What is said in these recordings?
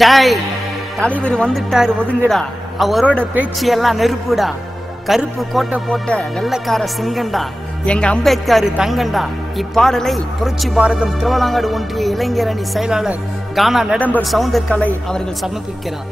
டாய் தலைவர் வந்துட்டாரு ஒதுங்குடா, அவரோட பேச்சு எல்லாம் நெருப்புடா. கருப்பு கோட்டை போட்ட வெள்ளக்கார சிங்கண்டா, எங்க அம்பேத்கர் தங்கண்டா. இப்பாடலை புரட்சி பாரதம் திருவள்ளாங்காடு ஒன்றிய இளைஞர் அணி செயலாளர் கானா நெடம்பர் சவுந்தரக்கலை அவர்கள் சமர்ப்பிக்கிறார்.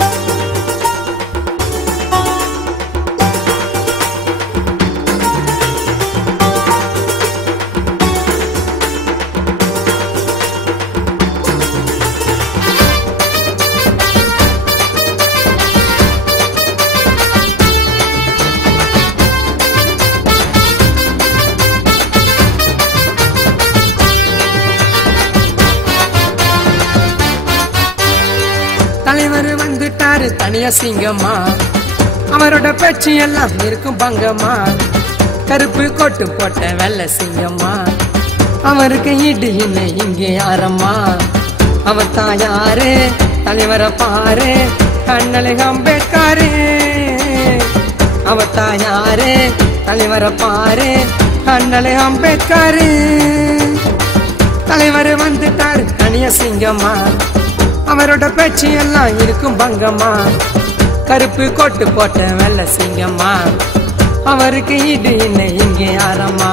தலைவர் வந்துட்டாரு தனியா சிங்கம்மா, அவரோட பேச்சு எல்லாம் இருக்கும் பங்கம்மா. கருப்பு கோட்டு போட்ட வெள்ள சிங்கம்மா, அவருக்கு ஈடு இல்லை இங்கே யாரம்மா. அவர் தான் யாரு தலைவரை பாரு, கண்ணலை அம்பேத்கரு. அவர் தான் யாரு தலைவரை பாரு, கண்ணலை அம்பேத்கரு. தலைவர் வந்துட்டாரு தனியா சிங்கம்மா, அவரோட பேச்சு எல்லாம் இருக்கும் பங்கம்மா. கருப்பு கோட்டு போட்ட வெள்ள சிங்கம்மா, அவருக்கு ஈடு இல்லை இங்கே யாரம்மா.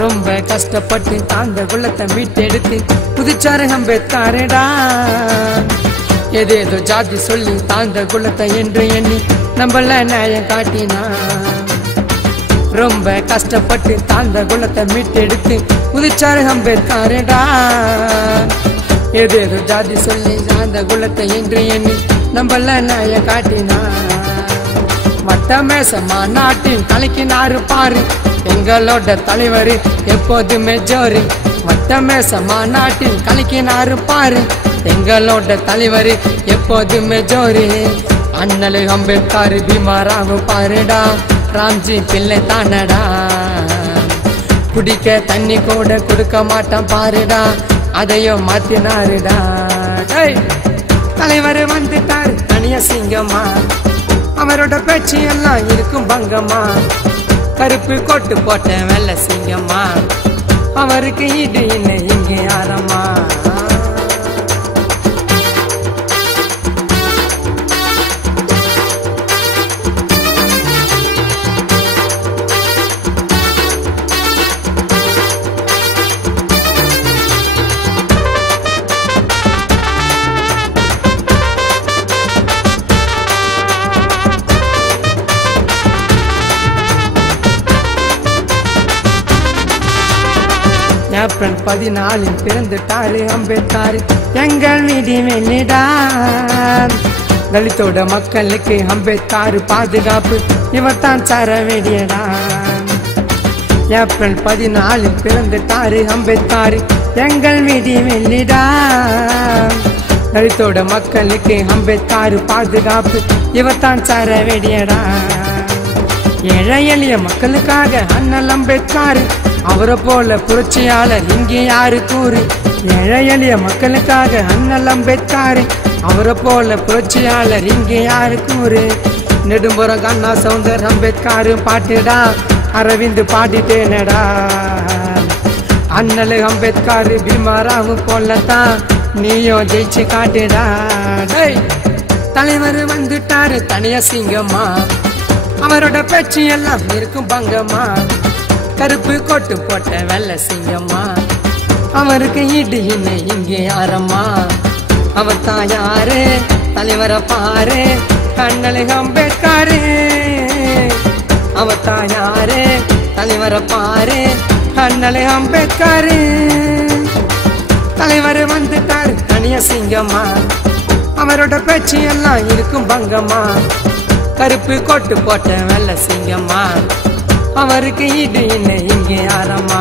ரொம்ப கஷ்டப்பட்டு தாண்ட குள்ளத்தை மீட்டெடுத்து புதுச்சாரு அம்பேத்கரடா. ஏதேதோ ஜாதி சொல்லி தாண்ட குள்ளத்தை என்று எண்ணி நம்மள நியாயம் காட்டினா. ரொம்ப கஷ்டப்பட்டு தாண்ட குள்ளத்தை மீட்டெடுத்து புதுச்சாரு அம்பேத்கரடா. ஏதேதோ ஜாதி சொல்லி தாண்ட குள்ளத்தை என்று எண்ணி நம்மள நியாயம் காட்டினா. மட்ட மேசமா நாட்டின் கலக்கினாரு பாரு, எங்களோட தலைவர் எப்போதுமே ஜோரு. மட்ட மேசமா நாட்டில் கலக்கினாரு பாரு, எங்களோட தலைவர் எப்போதுமே ஜோரு. அண்ணலு அம்பேத்கர் பீமாராவ் பாருடா, ராம்ஜி பிள்ளை தானடா. குடிக்க தண்ணி கூட கொடுக்க மாட்டான் பாருடா, அதையும் மாத்தினாருடா. தலைவர் வந்துட்டாரு தனியா சிங்கம்மா, அவரோட பேச்சு எல்லாம் இருக்கும் பங்கம்மா. கருப்பு கோட்டு போட்ட வெள்ள சிங்கம்மா, அவருக்கு ஈடு இல்லை இங்கே யாரம்மா. ஏப்ரல் 14 பிறந்துட்டாரு அம்பேத்கர் எங்கள் வீதி வெளிடா. தலித்தோட மக்களுக்கு அம்பேத்கர் பாதுகாப்பு, இவர் தான் தர வேண்டியடா. ஏப்ரல் 14 பிறந்துட்டாரு அம்பேத்கர் எங்கள் வீதி வெளிடா. தலித்தோட மக்களுக்கு அம்பேத்கர் பாதுகாப்பு, இவர் தான் தர வேண்டியடா. ஏழை எளிய மக்களுக்காக அண்ணல் அம்பேத்கர், அவரை போல புரட்சியாளர் இங்கே யாரு கூறு. ஏழை எளிய மக்களுக்காக அண்ணல் அம்பேத்கர், அவரை போல புரட்சியாளர் இங்கே யாரு கூறு. நெடும்புறம் கண்ணா சவுந்தர் அம்பேத்கர் பாட்டுடா, அரவிந்த் பாடிட்டேனடா. அண்ணல் அம்பேத்கர் பீமாராவ் போலத்தான் நீயும் ஜெயிச்சு காட்டுடா. தலைவர் வந்துட்டாரு தனியா சிங்கம்மா, அவரோட பேச்சு எல்லாம் இருக்கும் பங்கம்மா. கருப்பு கோட்டு போட்ட வெள்ள சிங்கம்மா, அவருக்கு ஈடு இல்லை இங்கே யாரம்மா. அவர் தான் யாரு தலைவரை பாரு, கண்ணலை அம்பேத்கரு. அவர் தான் யாரு தலைவரை பாரு, கண்ணலை அம்பேத்கரு. தலைவர் வந்துட்டாரு தனியா சிங்கம்மா, அவரோட பேச்சு எல்லாம் இருக்கும் பங்கம்மா. கருப்பு கோட்டு போட்ட வெள்ள சிங்கம்மா, அவருக்கு ஈடு இல்லை இங்கே யாரம்மா.